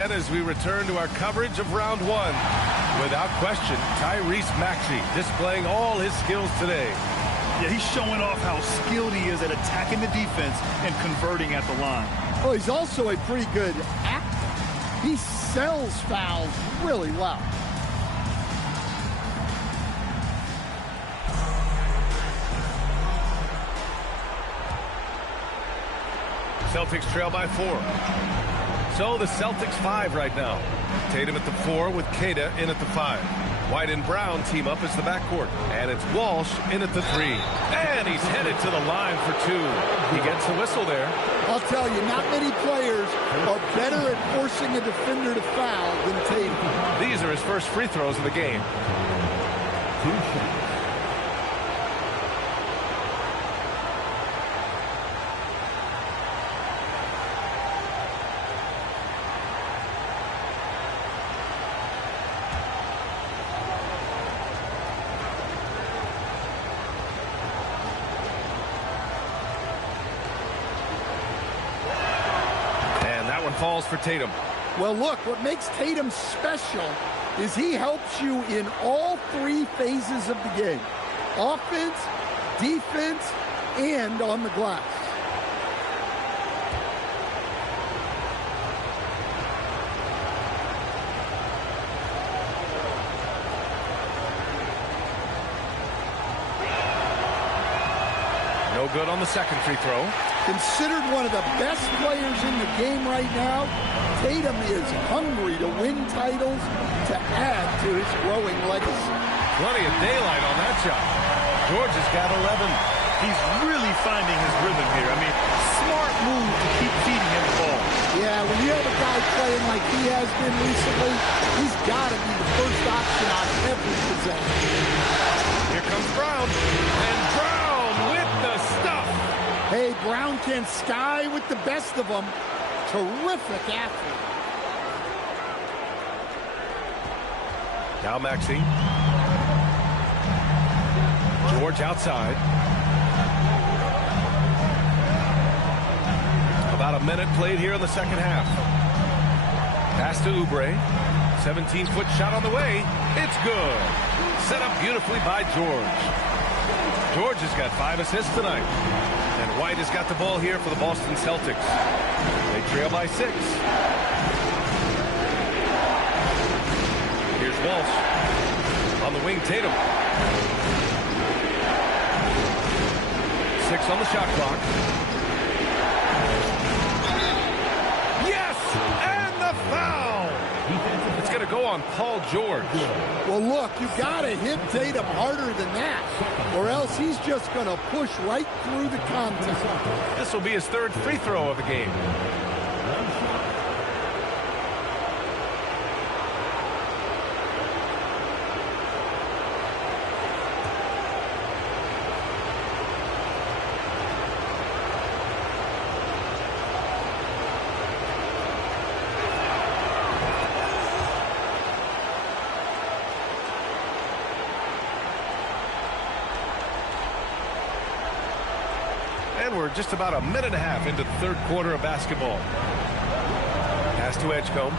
And as we return to our coverage of round one, without question, Tyrese Maxey displaying all his skills today. Yeah, he's showing off how skilled he is at attacking the defense and converting at the line. Oh, he's also a pretty good actor. He sells fouls really well. Celtics trail by 4. So the Celtics 5 right now. Tatum at the 4 with Queta in at the 5. White and Brown team up as the backcourt. And it's Walsh in at the 3. And he's headed to the line for 2. He gets the whistle there. I'll tell you, not many players are better at forcing a defender to foul than Tatum. These are his first free throws of the game. Falls for Tatum. Well, look, what makes Tatum special is he helps you in all 3 phases of the game. Offense, defense, and on the glass. No good on the second free throw. Considered one of the best players in the game right now, Tatum is hungry to win titles to add to his growing legacy. Plenty of daylight on that shot. George has got 11. He's really finding his rhythm here. I mean, smart move to keep feeding him the ball. Yeah, when you have a guy playing like he has been recently, he's got to be the first option on every possession. Here comes Brown. And Brown with the stuff. Hey, Brown can sky with the best of them. Terrific athlete. Now Maxey. George outside. About a minute played here in the second half. Pass to Oubre. 17-foot shot on the way. It's good. Set up beautifully by George. George has got 5 assists tonight. And White has got the ball here for the Boston Celtics. They trail by 6. Here's Walsh. On the wing, Tatum. 6 on the shot clock. Yes! And the foul! It's going to go on Paul George. Well, look, you got to hit Tatum harder than that, or else he's just going to push right through the contest. This will be his 3rd free throw of the game. And we're just about a minute and a half into the 3rd quarter of basketball. Pass to Edgecombe.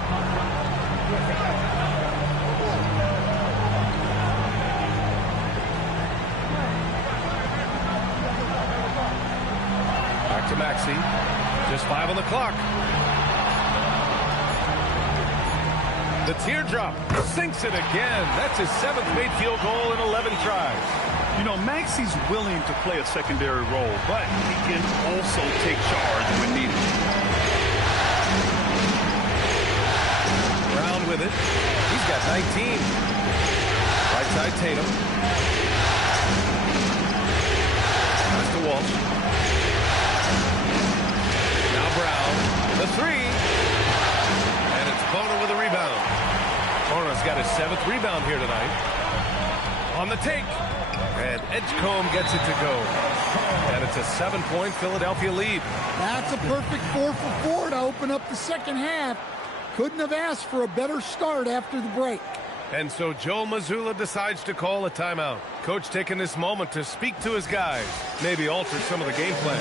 Back to Maxey. Just 5 on the clock. The teardrop sinks it again. That's his 7th made field goal in 11 tries. You know, Maxey's willing to play a secondary role, but he can also take charge when needed. Brown with it. He's got 19. Right side Tatum. Pass to Walsh. Now Brown. The 3. And it's Bono with a rebound. Bono's got his 7th rebound here tonight. On the take. And Edgecombe gets it to go. And it's a 7-point Philadelphia lead. That's a perfect 4 for 4 to open up the second half. Couldn't have asked for a better start after the break. And so Joe Mazzulla decides to call a timeout. Coach taking this moment to speak to his guys. Maybe alter some of the game plan.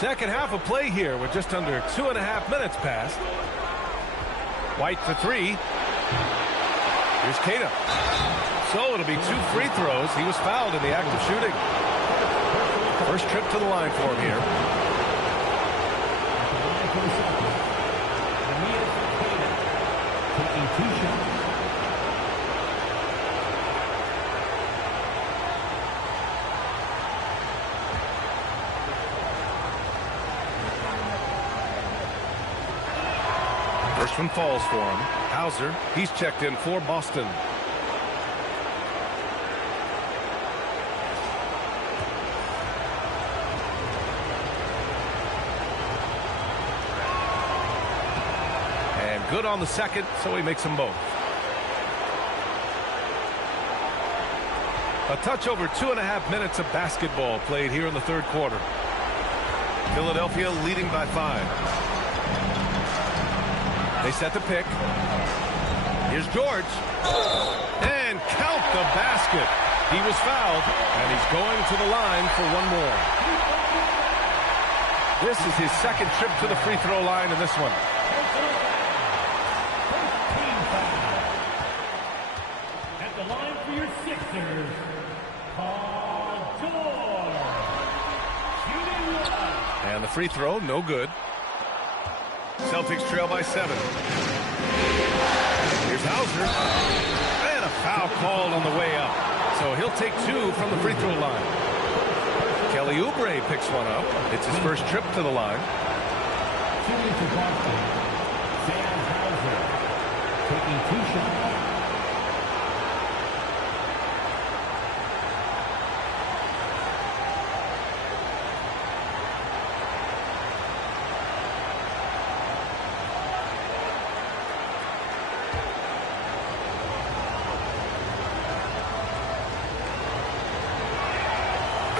Second half of play here with just under 2.5 minutes passed. White for three. Here's Tatum. So it'll be 2 free throws. He was fouled in the act of shooting. First trip to the line for him here. Taking 2 shots. First one falls for him. Hauser, he's checked in for Boston. And good on the second, so he makes them both. A touch over 2.5 minutes of basketball played here in the third quarter. Philadelphia leading by 5. They set the pick. Here's George. And count the basket. He was fouled, and he's going to the line for one more. This is his second trip to the free throw line in this one. At the line for your Sixers, Paul George. And the free throw, no good. Celtics trail by 7. Here's Hauser. And a foul called on the way up. So he'll take 2 from the free throw line. Kelly Oubre picks one up. It's his first trip to the line. Shooting to Boston, Sam Hauser. Taking 2 shots.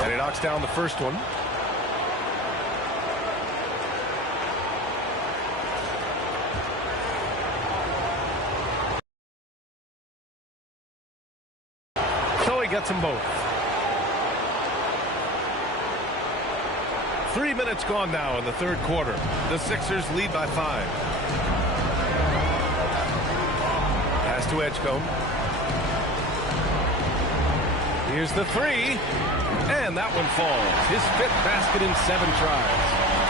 And he knocks down the first one. So he gets them both. 3 minutes gone now in the third quarter. The Sixers lead by 5. Pass to Edgecombe. Here's the three. And that one falls. His 5th basket in 7 tries.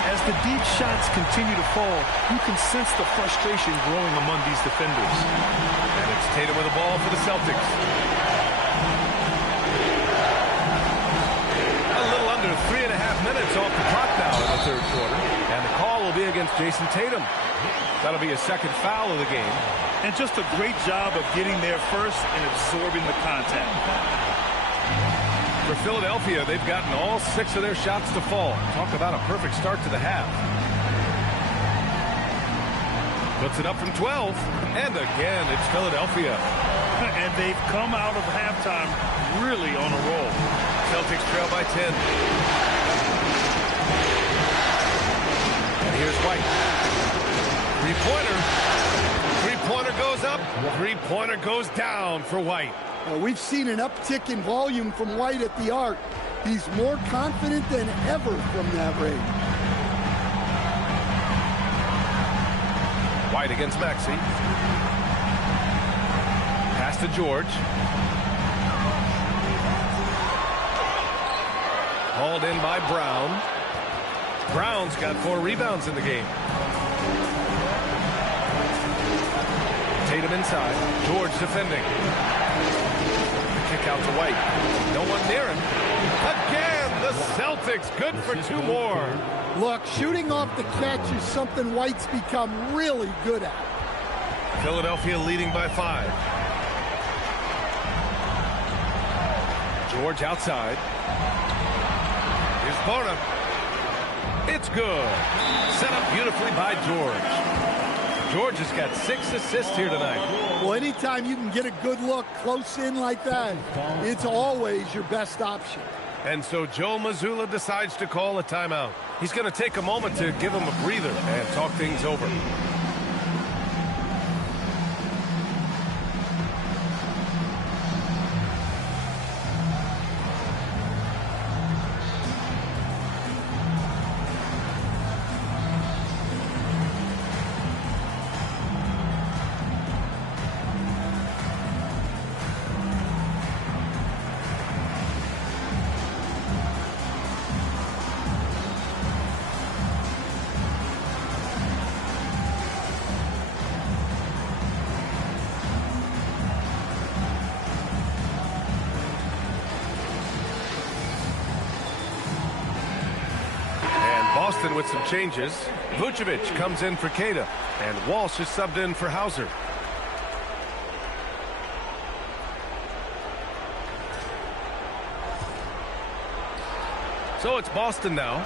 As the deep shots continue to fall, you can sense the frustration growing among these defenders. And it's Tatum with the ball for the Celtics. A little under 3.5 minutes off the clock now in the third quarter. And the call will be against Jason Tatum. That'll be his second foul of the game. And just a great job of getting there first and absorbing the contact. For Philadelphia, they've gotten all 6 of their shots to fall. Talk about a perfect start to the half. Puts it up from 12. And again, it's Philadelphia. And they've come out of halftime really on a roll. Celtics trail by 10. And here's White. Three-pointer. Three-pointer goes up. Three-pointer goes down for White. We've seen an uptick in volume from White at the arc. He's more confident than ever from that range. White against Maxey. Pass to George. Hauled in by Brown. Brown's got 4 rebounds in the game. Tatum inside. George defending. Kick out to White. No one near him. Again, the Celtics good for 2 more. Look, shooting off the catch is something White's become really good at. Philadelphia leading by 5. George outside. Here's Bona. It's good. Set up beautifully by George. George has got 6 assists here tonight. Well, anytime you can get a good look close in like that, it's always your best option. And so Joe Mazzulla decides to call a timeout. He's going to take a moment to give him a breather and talk things over. with some changes. Vucevic comes in for Queta, and Walsh is subbed in for Hauser. So it's Boston now.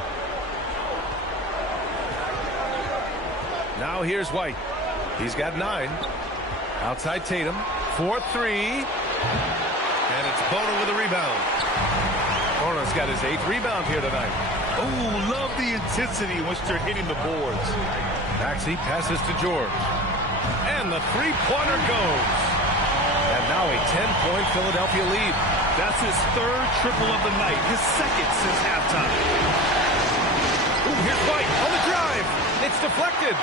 Now here's White. He's got 9. Outside Tatum. 4-3. And it's Bona with a rebound. Bona's got his 8th rebound here tonight. Oh, love the intensity in which they're hitting the boards. Maxey passes to George. And the three-pointer goes. And now a 10-point Philadelphia lead. That's his 3rd triple of the night, his 2nd since halftime. Ooh, here's White on the drive. It's deflected.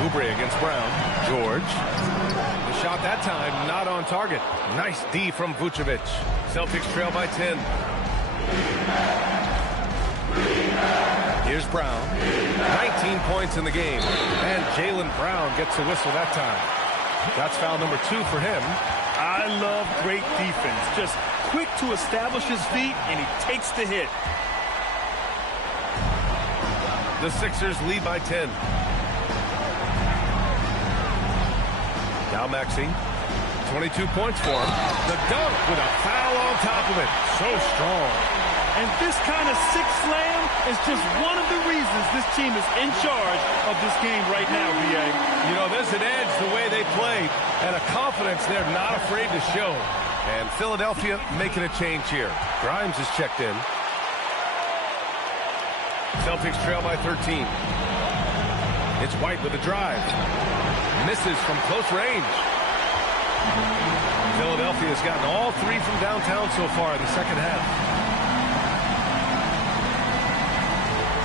Oubre against Brown. George. The shot that time not on target. Nice D from Vucevic. Celtics trail by 10. Here's Brown. 19 points in the game. And Jaylen Brown gets a whistle that time. That's foul number 2 for him. I love great defense. Just quick to establish his feet, and he takes the hit. The Sixers lead by 10. Now Maxey. 22 points for him. The dunk with a foul on top of it. So strong. And this kind of six slam is just one of the reasons this team is in charge of this game right now, B.A. You know, there's an edge the way they play and a confidence they're not afraid to show. And Philadelphia making a change here. Grimes is checked in. Celtics trail by 13. It's White with a drive. Misses from close range. Philadelphia has gotten all 3 from downtown so far in the second half.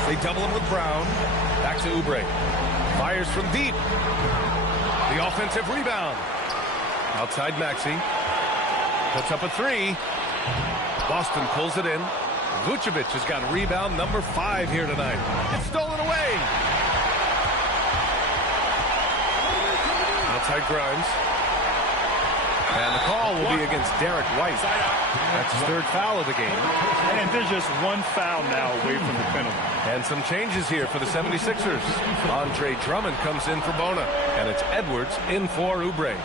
They double him with Brown. Back to Oubre. Fires from deep. The offensive rebound. Outside Maxey. Puts up a 3. Boston pulls it in. Vucevic has got rebound number 5 here tonight. It's stolen away. Outside Grimes. And the call will be against Derek White. That's his 3rd foul of the game. And there's just 1 foul now away from the penalty. And some changes here for the 76ers. Andre Drummond comes in for Bona. And it's Edwards in for Oubre.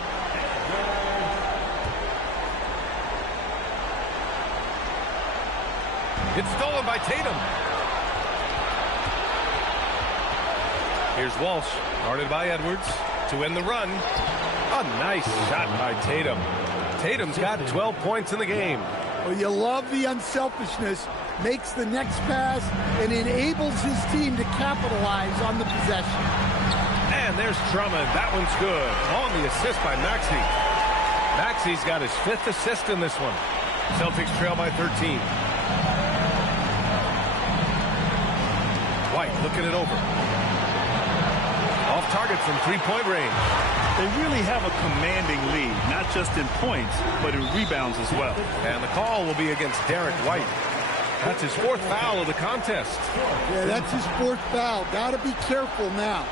It's stolen by Tatum. Here's Walsh, guarded by Edwards to win the run. A nice shot by Tatum. Tatum's got 12 points in the game. Well, you love the unselfishness. Makes the next pass and enables his team to capitalize on the possession. And there's Drummond. That one's good. On the assist by Maxey. Maxey's got his 5th assist in this one. Celtics trail by 13. White looking it over. Off target from 3-point range. They really have a commanding lead, not just in points, but in rebounds as well. And the call will be against Derek White. That's his 4th foul of the contest. Yeah, that's his 4th foul. Got to be careful now.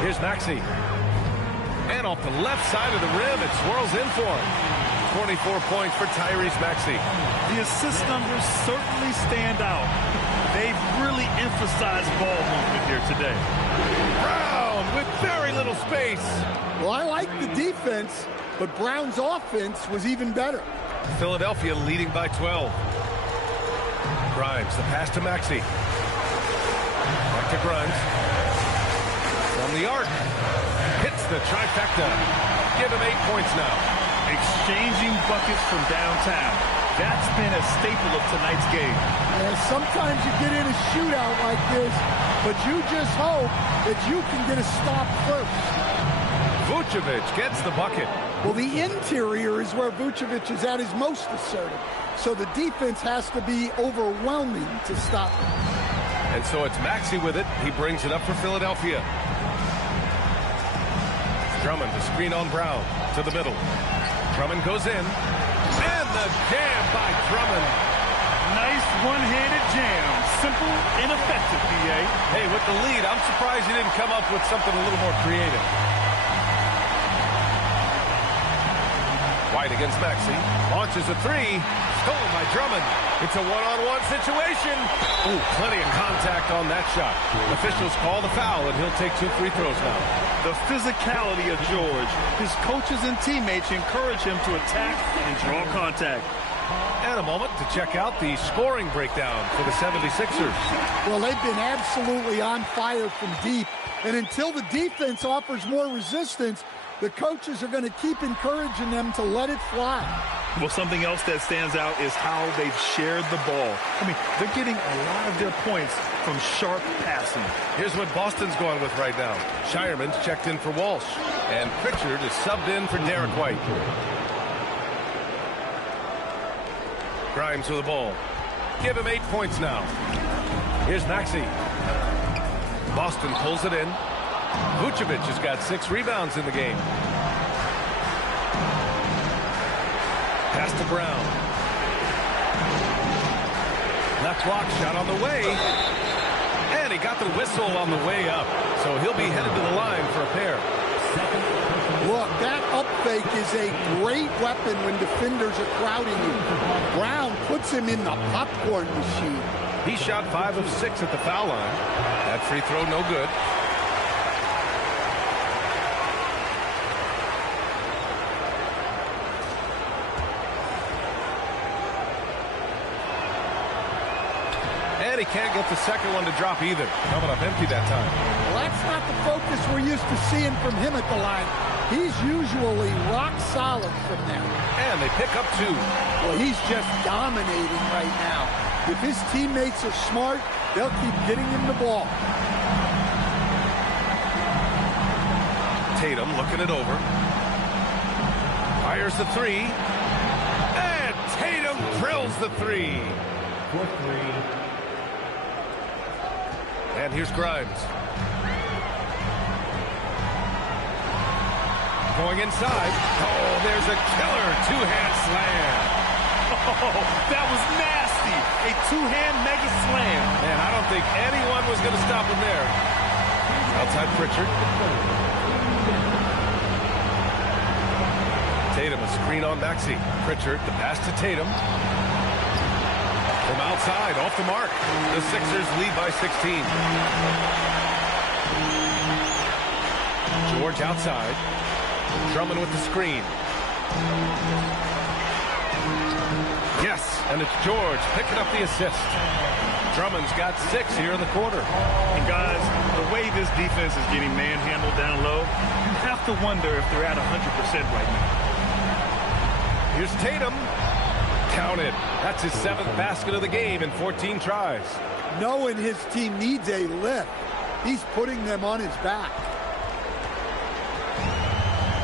Here's Maxey. And off the left side of the rim, it swirls in for him. 24 points for Tyrese Maxey. The assist numbers certainly stand out. They've really emphasized ball movement here today. Brown with very little space. Well, I like the defense, but Brown's offense was even better. Philadelphia leading by 12. Grimes, the pass to Maxey. Back to Grimes. From the arc. Hits the trifecta. Give him 8 points now. Exchanging buckets from downtown. That's been a staple of tonight's game. And sometimes you get in a shootout like this, but you just hope that you can get a stop first. Vucevic gets the bucket. Well, the interior is where Vucevic is at his most assertive. So the defense has to be overwhelming to stop him. And so it's Maxey with it. He brings it up for Philadelphia. Drummond, the screen on Brown to the middle. Drummond goes in. And the jam by Drummond. Nice one-handed jam. Simple and effective, B.A. Hey, with the lead, I'm surprised he didn't come up with something a little more creative. White right against Maxey. Launches a three. Stolen by Drummond. It's a one-on-one situation. Ooh, plenty of contact on that shot. Officials call the foul, and he'll take 2 free throws now. The physicality of George. His coaches and teammates encourage him to attack and draw contact. And a moment to check out the scoring breakdown for the 76ers. Well, they've been absolutely on fire from deep. And until the defense offers more resistance, the coaches are going to keep encouraging them to let it fly. Well, something else that stands out is how they've shared the ball. I mean, they're getting a lot of their points from sharp passing. Here's what Boston's going with right now. Shireman's checked in for Walsh. And Pritchard is subbed in for Derek White. Grimes with the ball. Give him 8 points now. Here's Maxey. Boston pulls it in. Vucevic has got 6 rebounds in the game. Pass to Brown. Left block shot on the way. And he got the whistle on the way up. So he'll be headed to the line for a pair. Look, that up fake is a great weapon when defenders are crowding you. Brown puts him in the popcorn machine. He shot 5 of 6 at the foul line. That free throw no good. And he can't get the second one to drop either. Coming up empty that time. Well, that's not the focus we're used to seeing from him at the line. He's usually rock solid from there. And they pick up 2. Well, he's just dominating right now. If his teammates are smart, they'll keep getting him the ball. Tatum looking it over. Fires the 3. And Tatum drills the 3. For 3. And here's Grimes. Going inside. Oh, there's a killer 2-hand slam. Oh, that was nasty. A 2-hand mega slam. Man, I don't think anyone was going to stop him there. Outside Pritchard. Tatum, a screen on Maxey. Pritchard, the pass to Tatum. From outside, off the mark. The Sixers lead by 16. George outside. Drummond with the screen. Yes, and it's George picking up the assist. Drummond's got 6 here in the quarter. And guys, the way this defense is getting manhandled down low, you have to wonder if they're at 100% right now. Here's Tatum. Counted. That's his 7th basket of the game in 14 tries. Knowing his team needs a lift, he's putting them on his back.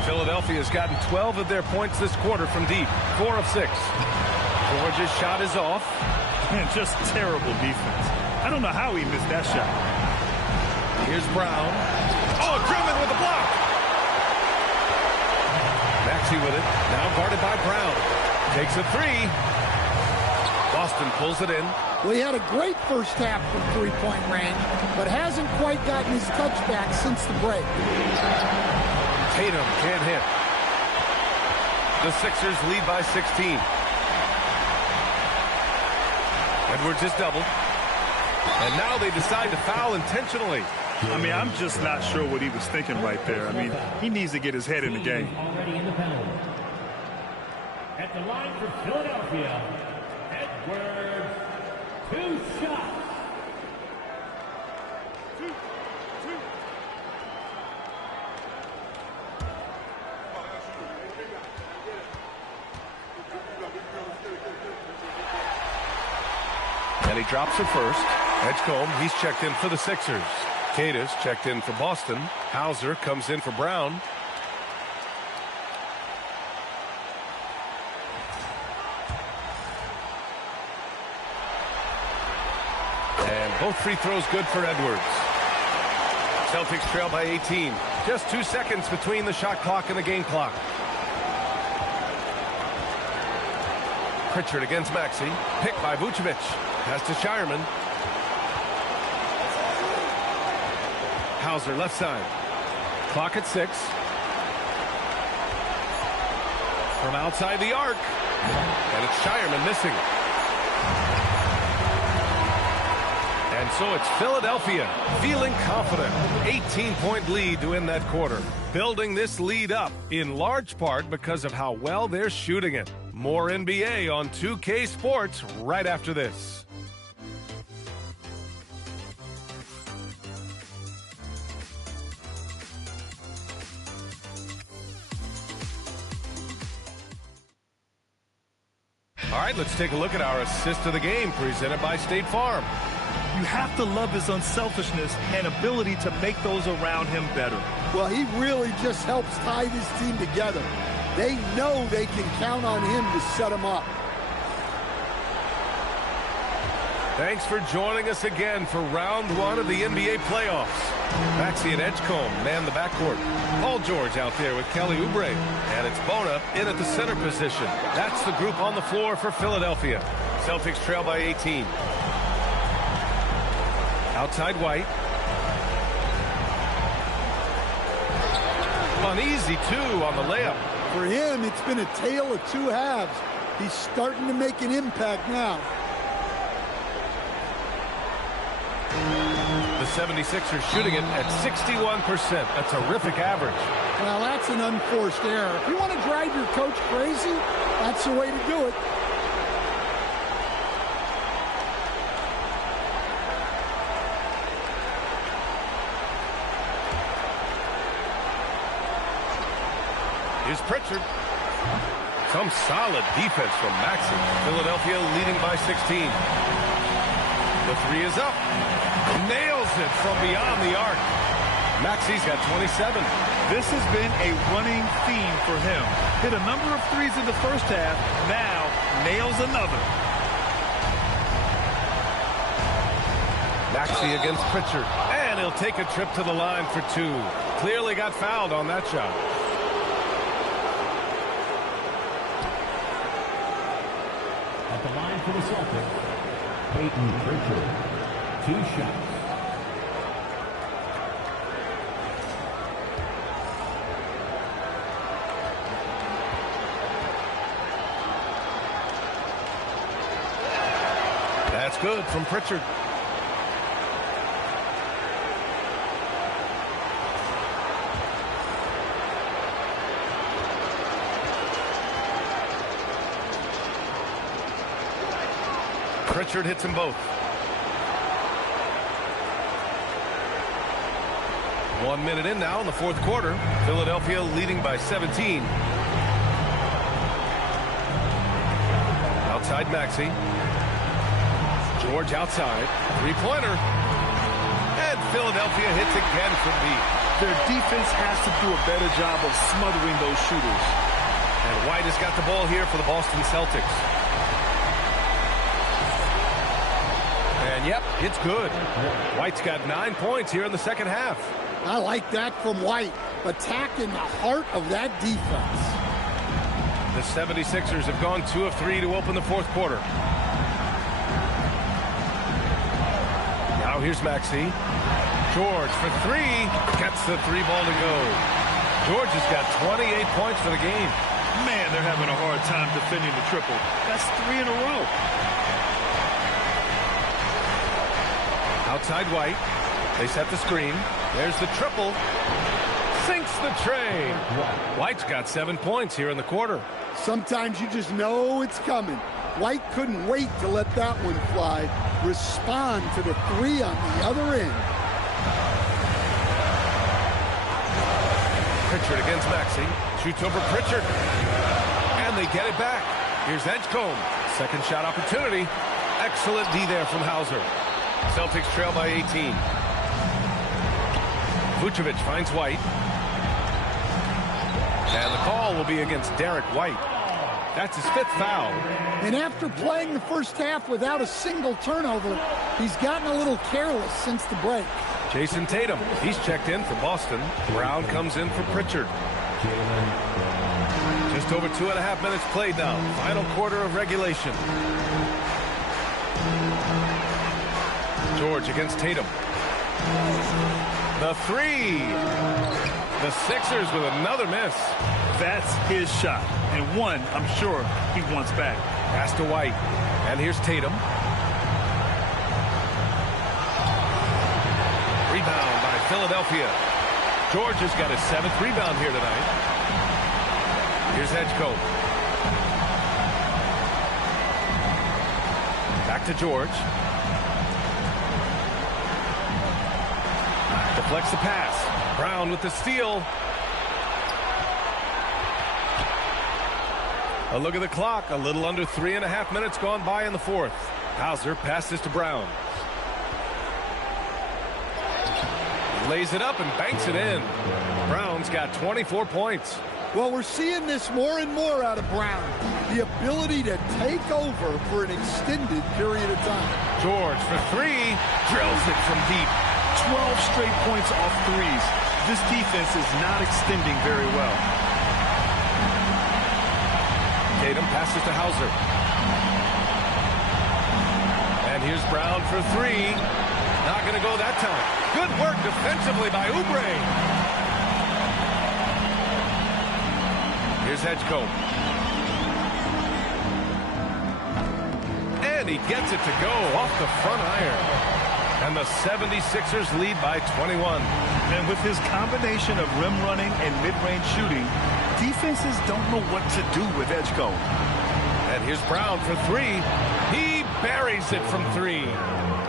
Philadelphia's gotten 12 of their points this quarter from deep. 4 of 6. George's shot is off. Man, just terrible defense. I don't know how he missed that shot. Here's Brown. Oh, Drummond with the block. Maxey with it. Now guarded by Brown. Takes a 3. Boston pulls it in. Well, he had a great first half from three-point range, but hasn't quite gotten his touchback since the break. Tatum can't hit. The Sixers lead by 16. Edwards is doubled. And now they decide to foul intentionally. I mean, I'm just not sure what he was thinking right there. I mean, he needs to get his head in the game. Already in the penalty. At the line for Philadelphia, Edwards, 2 shots. And he drops it first. Edgecombe, he's checked in for the Sixers. Cadiz checked in for Boston. Hauser comes in for Brown. And both free throws good for Edwards. Celtics trail by 18. Just 2 seconds between the shot clock and the game clock. Pritchard against Maxey. Picked by Vucevic. Pass to Shireman. Hauser left side. Clock at 6. From outside the arc. And it's Shireman missing. And so it's Philadelphia feeling confident. 18-point lead to win that quarter. Building this lead up in large part because of how well they're shooting it. More NBA on 2K Sports right after this. All right, let's take a look at our assist of the game presented by State Farm. You have to love his unselfishness and ability to make those around him better. Well, he really just helps tie this team together. They know they can count on him to set them up. Thanks for joining us again for round one of the NBA playoffs. Maxey and Edgecombe man the backcourt. Paul George out there with Kelly Oubre. And it's Bona in at the center position. That's the group on the floor for Philadelphia. Celtics trail by 18. Outside White. Uneasy, too, on the layup. For him, it's been a tale of two halves. He's starting to make an impact now. The 76ers shooting it at 61%. A terrific average. Well, that's an unforced error. If you want to drive your coach crazy, that's the way to do it. Here's Pritchard. Some solid defense from Maxey. Philadelphia leading by 16. The three is up. Nails it from beyond the arc. Maxey's got 27. This has been a running theme for him. Hit a number of threes in the first half. Now nails another. Maxey against Pritchard. And he'll take a trip to the line for two. Clearly got fouled on that shot. At the line for the Celtics, Peyton Pritchard. 2 shots. That's good from Pritchard. Pritchard hits them both. 1 minute in now in the fourth quarter. Philadelphia leading by 17. Outside Maxey. George outside. Three-pointer. And Philadelphia hits again from deep. Their defense has to do a better job of smothering those shooters. And White has got the ball here for the Boston Celtics. And yep, it's good. White's got 9 points here in the second half. I like that from White. Attacking the heart of that defense. The 76ers have gone 2 of 3 to open the fourth quarter. Now here's Maxey. George for three. Gets the three ball to go. George has got 28 points for the game. Man, they're having a hard time defending the triple. That's 3 in a row. Outside White. They set the screen. There's the triple. Sinks the tray. White's got 7 points here in the quarter. Sometimes you just know it's coming. White couldn't wait to let that one fly. Respond to the three on the other end. Pritchard against Maxey. Shoots over Pritchard. And they get it back. Here's Edgecombe. Second shot opportunity. Excellent D there from Hauser. Celtics trail by 18. Vucevic finds White. And the call will be against Derek White. That's his 5th foul. And after playing the first half without a single turnover, he's gotten a little careless since the break. Jason Tatum, he's checked in for Boston. Brown comes in for Pritchard. Just over 2.5 minutes played now. Final quarter of regulation. George against Tatum. The three. The Sixers with another miss. That's his shot, and one I'm sure he wants back. Pass to White, and here's Tatum. Rebound by Philadelphia. George has got his 7th rebound here tonight. Here's Edgecombe. Back to George. Deflects the pass. Brown with the steal. A look at the clock. A little under 3.5 minutes gone by in the 4th. Hauser passes to Brown. Lays it up and banks it in. Brown's got 24 points. Well, we're seeing this more and more out of Brown. The ability to take over for an extended period of time. George for 3. Drills it from deep. 12 straight points off threes. This defense is not extending very well. Tatum passes to Hauser. And here's Brown for 3. Not going to go that time. Good work defensively by Oubre. Here's Edgecombe. And he gets it to go off the front iron. And the 76ers lead by 21. And with his combination of rim running and mid-range shooting, defenses don't know what to do with Edgecombe. And here's Brown for 3. He buries it from 3.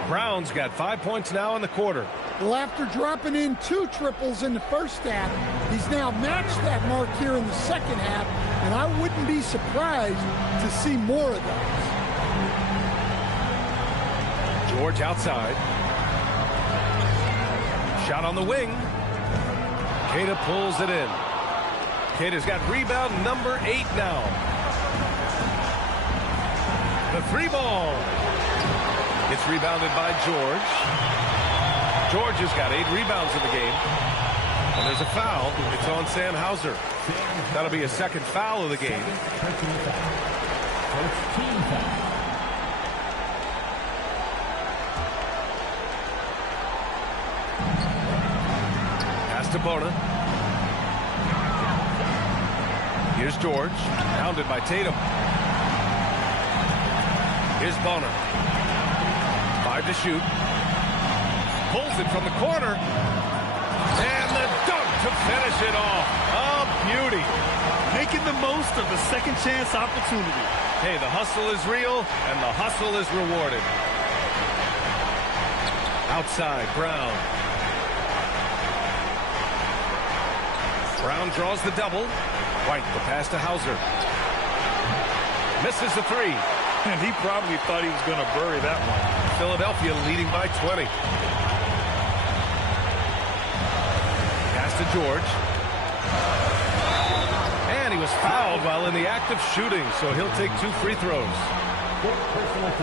Brown's got 5 points now in the quarter. Well, after dropping in 2 triples in the first half, he's now matched that mark here in the second half, and I wouldn't be surprised to see more of those. George outside. Shot on the wing. Queta pulls it in. Queta's got rebound number 8 now. The 3 ball. It's rebounded by George. George has got 8 rebounds in the game. And there's a foul. It's on Sam Hauser. That'll be a 2nd foul of the game. Pass to Bona. Here's George. Pounded by Tatum. Here's Bona. 5 to shoot. Pulls it from the corner. And the dunk to finish it off. A beauty. Making the most of the second chance opportunity. Hey, the hustle is real, and the hustle is rewarded. Outside, Brown. Brown draws the double. White, the pass to Hauser. Misses the 3. And he probably thought he was going to bury that one. Philadelphia leading by 20. Pass to George. And he was fouled while in the act of shooting, so he'll take 2 free throws.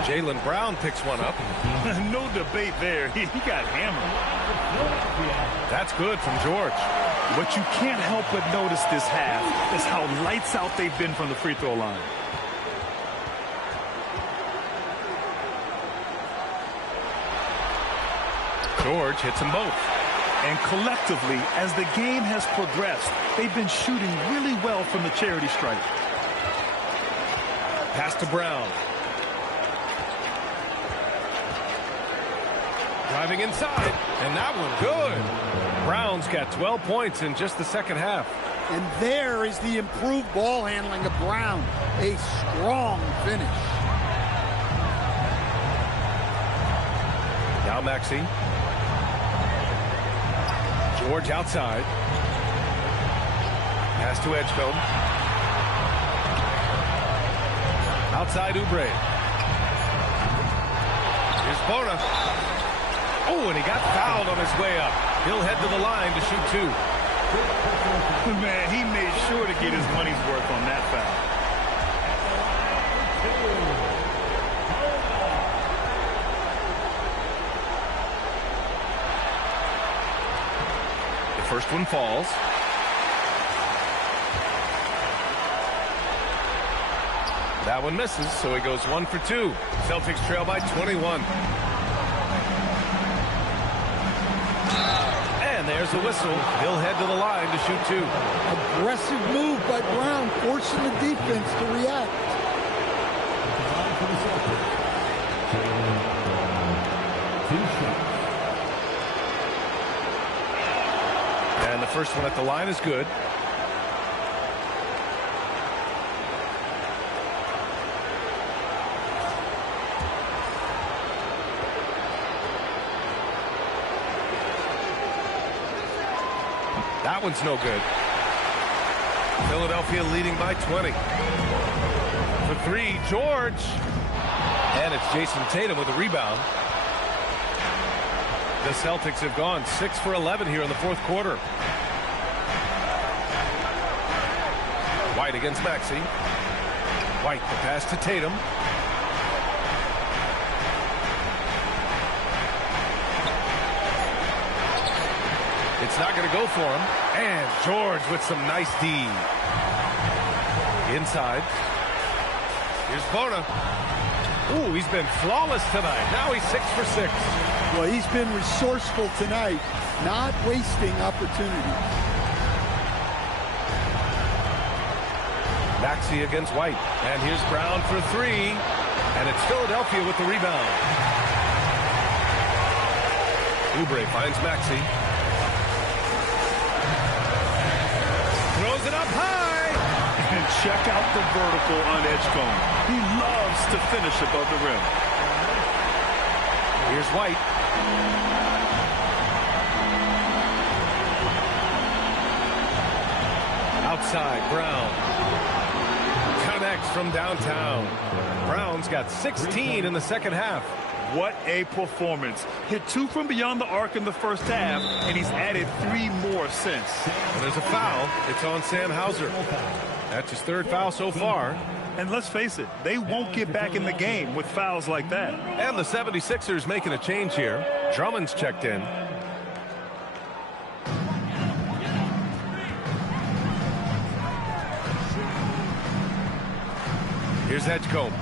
Jaylen Brown picks one up. No debate there. He got hammered. That's good from George. What you can't help but notice this half is how lights out they've been from the free throw line. George hits them both. And collectively, as the game has progressed, they've been shooting really well from the charity stripe. Pass to Brown. Driving inside, and that one good. Brown's got 12 points in just the second half. And there is the improved ball handling of Brown. A strong finish. Now Maxey. George outside. Pass to Edgecombe. Outside Oubre. Here's Bona. Oh, and he got fouled on his way up. He'll head to the line to shoot 2. Man, he made sure to get his money's worth on that foul. The first one falls. That one misses, so he goes 1 for 2. Celtics trail by 21. And there's the whistle. He'll head to the line to shoot 2. Aggressive move by Brown, forcing the defense to react. For the Celtics, two shots. And the first one at the line is good. That one's no good. Philadelphia leading by 20. For 3, George. And it's Jason Tatum with a rebound. The Celtics have gone 6 for 11 here in the fourth quarter. White against Maxey. White, the pass to Tatum. It's not going to go for him. And George with some nice D. Inside. Here's Bona. Ooh, he's been flawless tonight. Now he's 6 for 6. Well, he's been resourceful tonight, not wasting opportunities. Maxey against White. And here's Brown for 3. And it's Philadelphia with the rebound. Oubre finds Maxey. Throws it up high. And check out the vertical on Edgecombe. He loves to finish above the rim. Here's White. Outside, Brown. Connects from downtown. Brown's got 16 in the second half. What a performance. Hit 2 from beyond the arc in the first half, and he's added 3 more since. And there's a foul. It's on Sam Hauser. That's his 3rd foul so far. And let's face it, they won't get back in the game with fouls like that. And the 76ers making a change here. Drummond's checked in. Here's Edgecombe.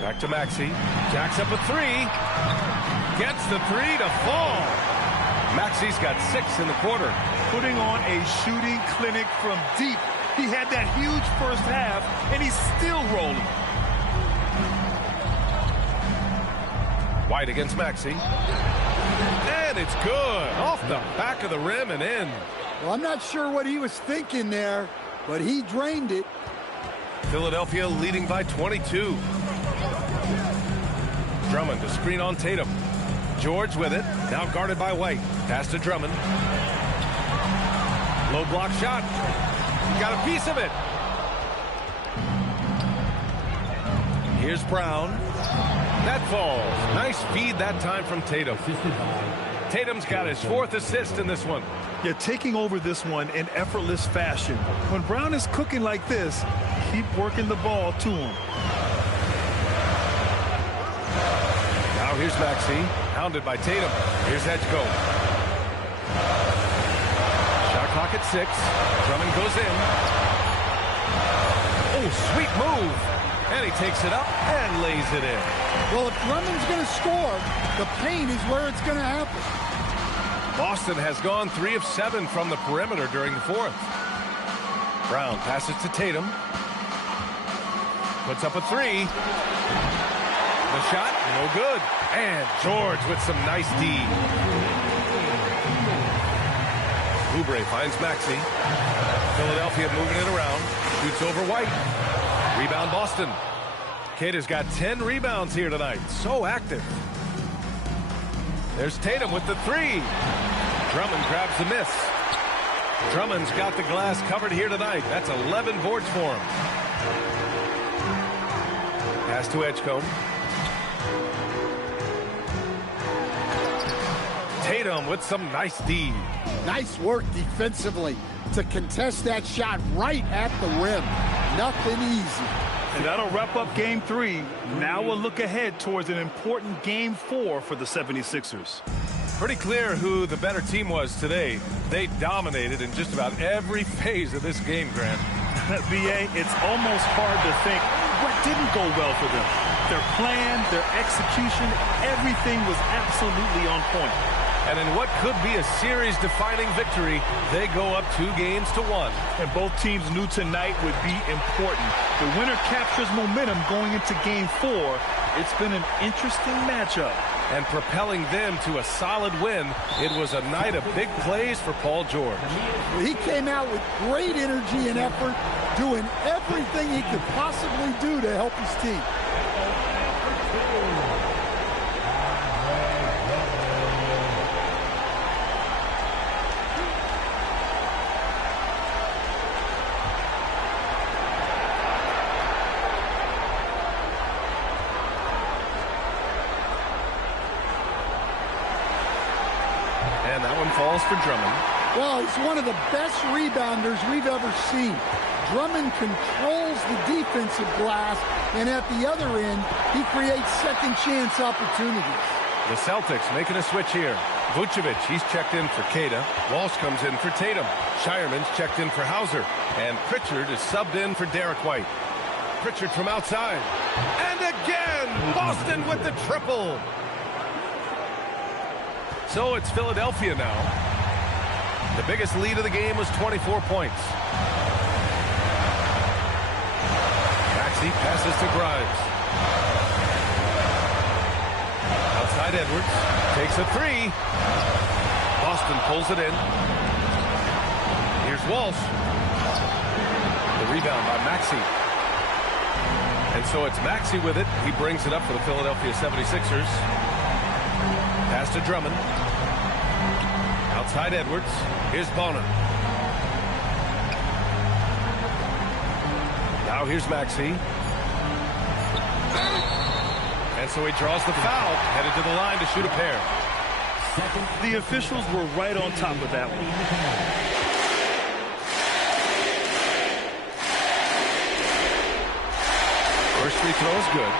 Back to Maxey. Jacks up a 3. Gets the 3 to fall. Maxey's got 6 in the quarter. Putting on a shooting clinic from deep. He had that huge first half, and he's still rolling. White against Maxey. And it's good. Off the back of the rim and in. Well, I'm not sure what he was thinking there, but he drained it. Philadelphia leading by 22. Drummond to screen on Tatum. George with it. Now guarded by White. Pass to Drummond. Low block shot. Got a piece of it. Here's Brown. That falls. Nice feed that time from Tatum. Tatum's got his 4th assist in this one. Yeah, taking over this one in effortless fashion. When Brown is cooking like this, keep working the ball to him. Now here's Maxey. Hounded by Tatum. Here's Edgecombe. Shot clock at 6. Drummond goes in. Oh, sweet move. And he takes it up and lays it in. Well, if Drummond's going to score, the paint is where it's going to happen. Boston has gone 3 of 7 from the perimeter during the 4th. Brown passes to Tatum. Puts up a 3. The shot, no good. And George with some nice D. Oubre finds Maxey. Philadelphia moving it around. Shoots over White. Rebound Boston. Kid has got 10 rebounds here tonight. So active. There's Tatum with the 3. Drummond grabs the miss. Drummond's got the glass covered here tonight. That's 11 boards for him. Pass to Edgecombe. Tatum with some nice D. Nice work defensively to contest that shot right at the rim. Nothing easy. And that'll wrap up Game 3. Now we'll look ahead towards an important Game 4 for the 76ers. Pretty clear who the better team was today. They dominated in just about every phase of this game, Grant. BA, it's almost hard to think what didn't go well for them. Their plan, their execution, everything was absolutely on point. And in what could be a series-defining victory, they go up 2-1. And both teams knew tonight would be important. The winner captures momentum going into Game 4. It's been an interesting matchup. And propelling them to a solid win, it was a night of big plays for Paul George. He came out with great energy and effort, doing everything he could possibly do to help his team. And that one falls for Drummond. Well, he's one of the best rebounders we've ever seen. Drummond controls the defensive glass, and at the other end, he creates second chance opportunities. The Celtics making a switch here. Vucevic, he's checked in for Queta. Walsh comes in for Tatum. Shireman's checked in for Hauser. And Pritchard is subbed in for Derek White. Pritchard from outside. And again, Boston with the triple. So it's Philadelphia now. The biggest lead of the game was 24 points. Maxey passes to Grimes. Outside Edwards. Takes a three. Boston pulls it in. Here's Walsh. The rebound by Maxey. And so it's Maxey with it. He brings it up for the Philadelphia 76ers. Pass to Drummond. Outside Edwards. Here's Bonin. Now here's Maxey. And so he draws the foul. Headed to the line to shoot a pair. The officials were right on top of that one. First free throw is good.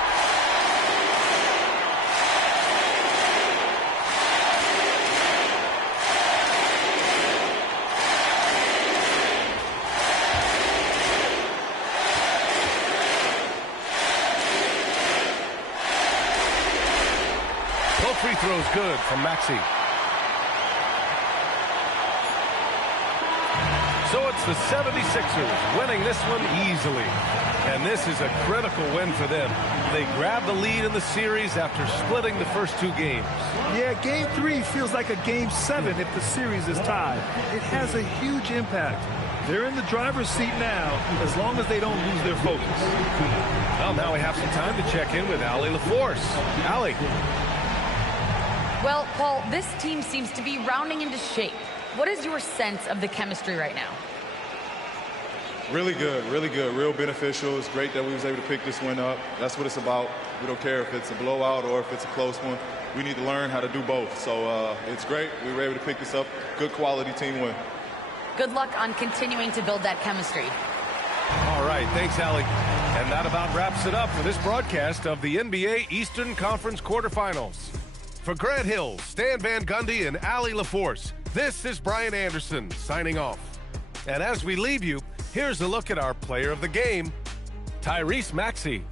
Free throw's good from Maxey. So it's the 76ers winning this one easily. And this is a critical win for them. They grab the lead in the series after splitting the first two games. Yeah, Game 3 feels like a Game 7 if the series is tied. It has a huge impact. They're in the driver's seat now, as long as they don't lose their focus. Well, now we have some time to check in with Allie LaForce. Allie. Well, Paul, this team seems to be rounding into shape. What is your sense of the chemistry right now? Really good, real beneficial. It's great that we was able to pick this one up. That's what it's about. We don't care if it's a blowout or if it's a close one. We need to learn how to do both. So it's great. We were able to pick this up. Good quality team win. Good luck on continuing to build that chemistry. All right, thanks, Allie. And that about wraps it up for this broadcast of the NBA Eastern Conference quarterfinals. For Grant Hill, Stan Van Gundy, and Allie LaForce, this is Brian Anderson signing off. And as we leave you, here's a look at our player of the game, Tyrese Maxey.